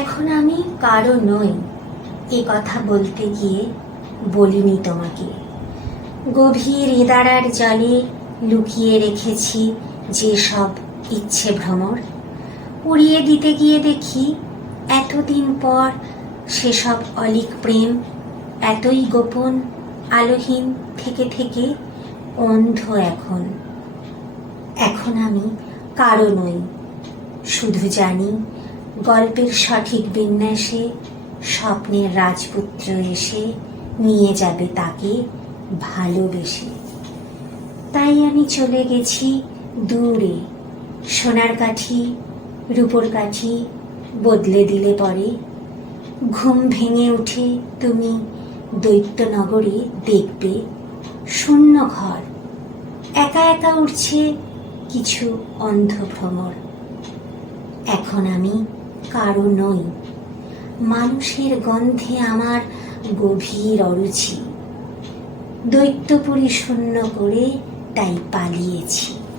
এখন আমি কারও নই। এ কথা বলতে গিয়ে বলিনি তোমাকে। গভীর ইদারার জলে লুকিয়ে রেখেছি যে সব ইচ্ছে ভ্রমর। উড়িয়ে দিতে গিয়ে দেখি এতদিন পর সেসব অলিক প্রেম এতই গোপন, আলোহীন থেকে থেকে অন্ধ এখন। এখন আমি কারও নই। শুধু জানি গল্পের সঠিক বিন্যাসে স্বপ্নের রাজপুত্র এসে নিয়ে যাবে তাকে ভালোবেসে। তাই আমি চলে গেছি দূরে। সোনার কাঠি, রূপোর কাঠি বদলে দিলে পরে। ঘুম ভেঙে উঠে তুমি দৈত্যনগরে দেখবে শূন্য ঘর। একা একা উঠছে কিছু অন্ধ ভ্রমর এখন আমি কারও নই মানুষের গন্ধে আমার গভীর অরুচি। দৈত্যপুরী শূন্য করে তাই পালিয়েছি।